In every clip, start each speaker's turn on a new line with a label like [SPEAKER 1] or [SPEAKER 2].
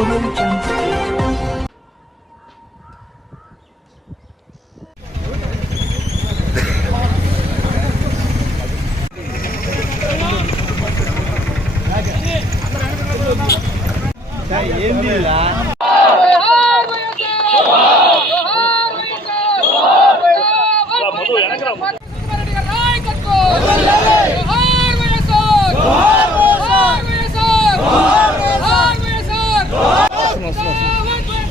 [SPEAKER 1] 我
[SPEAKER 2] 们
[SPEAKER 3] 只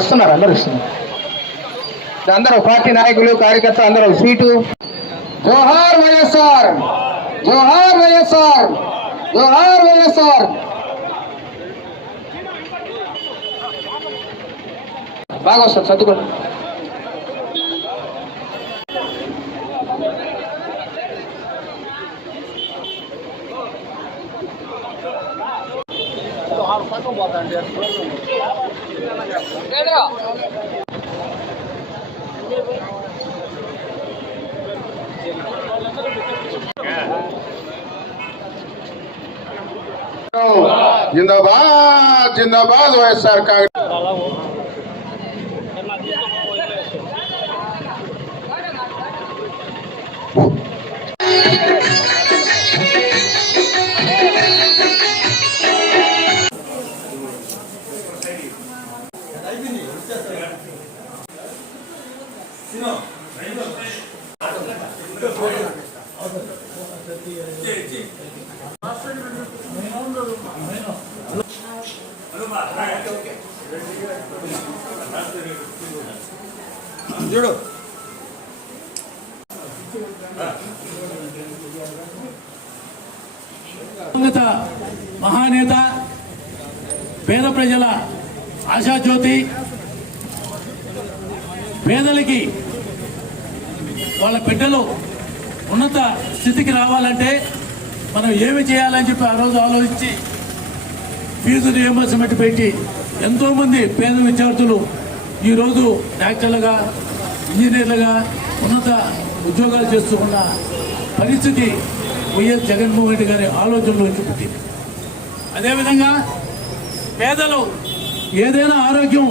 [SPEAKER 3] ఇస్తున్నారు అందరు ఇస్తున్నారు అందరూ పార్టీ నాయకులు కార్యకర్తలు అందరూ సీటు. జోహార్ వైఎస్ఆర్ జోహార్ వైఎస్ఆర్ జోహార్ వైఎస్ఆర్. బాగా వస్తారు పోతాండి?
[SPEAKER 4] జిందాబాద్ జిందాబాద్ వైఎస్ఆర్ కాంగ్రెస్.
[SPEAKER 5] దివంగత మహానేత పేద ప్రజల ఆశాజ్యోతి పేదలకి వాళ్ళ బిడ్డలు ఉన్నత స్థితికి రావాలంటే మనం ఏమి చేయాలని చెప్పి ఆ రోజు ఆలోచించి ఫీజు రియంబర్స్మెంట్ పెట్టి ఎంతోమంది పేద విద్యార్థులు ఈరోజు డాక్టర్లుగా ఇంజనీర్లుగా ఉన్నత ఉద్యోగాలు చేస్తున్న పరిస్థితి వైఎస్ జగన్మోహన్ రెడ్డి గారి ఆలోచనలో పుట్టింది అదేవిధంగా పేదలు ఏదైనా ఆరోగ్యం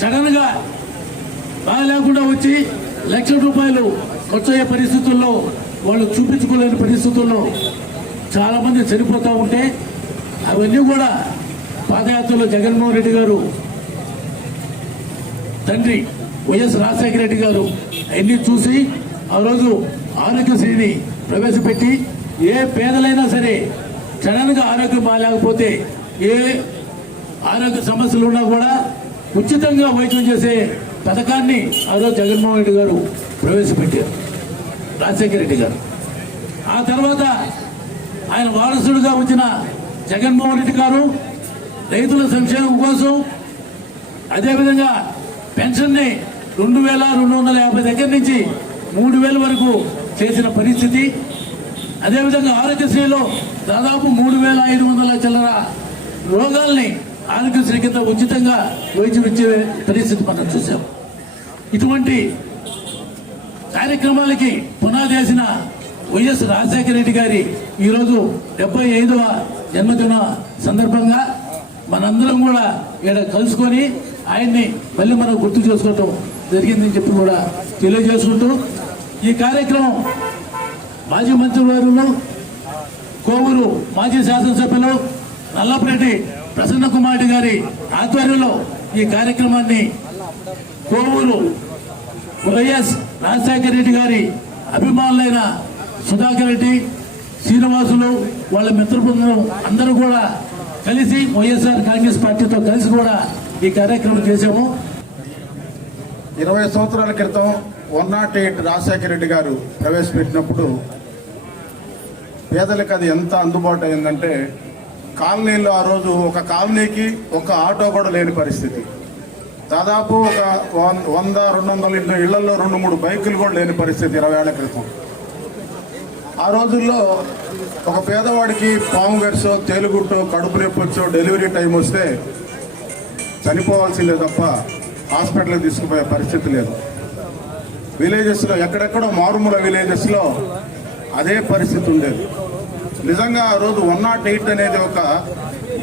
[SPEAKER 5] సడన్గా బాగాలేకుండా వచ్చి లక్ష రూపాయలు ఖర్చు పరిస్థితుల్లో వాళ్ళు చూపించుకోలేని పరిస్థితుల్లో చాలామంది చనిపోతూ ఉంటే అవన్నీ కూడా పాదయాత్రలో జగన్మోహన్ రెడ్డి గారు తండ్రి వైఎస్ రాజశేఖర రెడ్డి గారు అవన్నీ చూసి ఆ రోజు ఆరోగ్యశ్రీని ప్రవేశపెట్టి ఏ పేదలైనా సరే సడన్గా ఆరోగ్యం బాగాలేకపోతే ఏ ఆరోగ్య సమస్యలు ఉన్నా కూడా ఉచితంగా వైద్యం చేసే పథకాన్ని ఆ రోజు జగన్మోహన్ రెడ్డి గారు ప్రవేశపెట్టారు. రాజశేఖర రెడ్డి గారు. ఆ తర్వాత ఆయన వారసుడిగా వచ్చిన జగన్మోహన్ రెడ్డి గారు రైతుల సంక్షేమం కోసం అదేవిధంగా పెన్షన్ని రెండు వేల రెండు వందల యాభై దగ్గర నుంచి మూడు వేల వరకు చేసిన పరిస్థితి. అదేవిధంగా ఆరోగ్యశ్రీలో దాదాపు మూడు వేల ఐదు వందల చిల్లర రోగాల్ని ఆరోగ్యశ్రీ కింద ఉచితంగా వైద్యం ఇచ్చే పరిస్థితి మనం చూసాం ఇటువంటి కార్యక్రమాలకి పునాది వేసిన వైఎస్ రాజశేఖర రెడ్డి గారి ఈరోజు డెబ్బై ఐదవ జన్మదిన సందర్భంగా మనందరం కూడా ఇక్కడ కలుసుకొని ఆయన్ని మళ్ళీ మనం గుర్తు చేసుకోవటం జరిగిందని చెప్పి కూడా తెలియజేసుకుంటూ ఈ కార్యక్రమం మాజీ మంత్రివర్యులు కోవూరు మాజీ శాసనసభ్యులు నల్లపరెడ్డి ప్రసన్న కుమార్ గారి ఆధ్వర్యంలో ఈ కార్యక్రమాన్ని కోవూరు వైఎస్ రాజశేఖర రెడ్డి గారి అభిమానులైన సుధాకర్ రెడ్డి శ్రీనివాసులు వాళ్ళ మిత్రబృందం అందరూ కూడా కలిసి వైఎస్ఆర్ కాంగ్రెస్ పార్టీతో కలిసి కూడా ఈ కార్యక్రమం చేసాము
[SPEAKER 4] ఇరవై సంవత్సరాల క్రితం one nought eight Rajasekhara Reddy గారు ప్రవేశపెట్టినప్పుడు పేదలకు అది ఎంత అందుబాటు అయిందంటే కాలనీలో ఆ రోజు ఒక కాలనీకి ఒక ఆటో కూడా లేని పరిస్థితి. దాదాపు ఒక వంద రెండు వందల ఇంట్లో ఇళ్ళలో రెండు మూడు బైకులు కూడా లేని పరిస్థితి ఇరవై ఏళ్ళ క్రితం. ఆ రోజుల్లో ఒక పేదవాడికి పాము గరిసో తేలుగుట్టో కడుపు నొప్పి వచ్చో డెలివరీ టైం వస్తే చనిపోవాల్సిందే తప్ప హాస్పిటల్కి తీసుకుపోయే పరిస్థితి లేదు. విలేజెస్లో ఎక్కడెక్కడో మారుమూల విలేజెస్లో అదే పరిస్థితి ఉండేది. నిజంగా ఆ రోజు వన్ నాట్ ఎయిట్ అనేది ఒక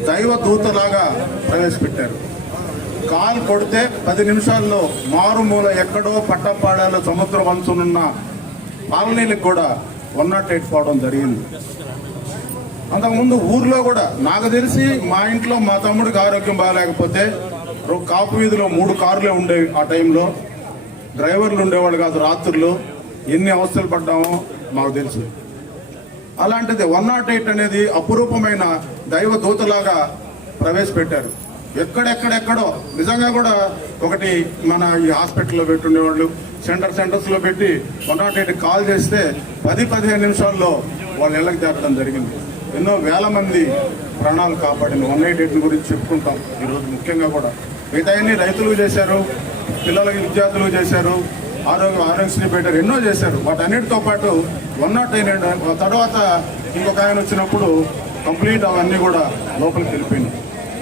[SPEAKER 4] దైవ దూతలాగా ప్రవేశపెట్టారు. కాల్ కొడితే పది నిమిషాల్లో మారుమూల ఎక్కడో పట్టపాడాలో సముద్ర వంచునున్న కాలనీలకు కూడా వన్ నాట్ ఎయిట్ పోవడం జరిగింది. అంతకుముందు ఊర్లో కూడా నాకు తెలిసి మా ఇంట్లో మా తమ్ముడికి ఆరోగ్యం బాగాలేకపోతే రో- కాపు వీధిలో మూడు కార్లే ఉండేవి ఆ టైంలో. డ్రైవర్లు ఉండేవాళ్ళు కాదు రాత్రులు. ఎన్ని అవస్థలు పడ్డామో మాకు తెలుసు. అలాంటిది వన్ నాట్ ఎయిట్ అనేది అపురూపమైన దైవ దూతలాగా ప్రవేశపెట్టారు. ఎక్కడెక్కడెక్కడో నిజంగా కూడా ఒకటి మన ఈ హాస్పిటల్లో పెట్టుండేవాళ్ళు సెంటర్ సెంటర్స్లో పెట్టి వన్ నాట్ ఎయిట్ కాల్ చేస్తే పది పదిహేను నిమిషాల్లో వాళ్ళ ఇళ్ళకి చేరడం జరిగింది. ఎన్నో వేల మంది ప్రాణాలు కాపాడింది. వన్ ఎయిట్ ఎయిట్ గురించి చెప్పుకుంటాం ఈరోజు ముఖ్యంగా కూడా. మిగతా రైతులు చేశారు పిల్లలకి విద్యార్థులు చేశారు ఆరోగ్య ఆరోగ్యశ్రీ పెట్టారు ఎన్నో చేశారు. వాటన్నిటితో పాటు వన్ నాట్ తర్వాత ఇంకొక ఆయన వచ్చినప్పుడు కంప్లీట్ అవన్నీ కూడా లోపలికి వెళ్ళిపోయినాయి.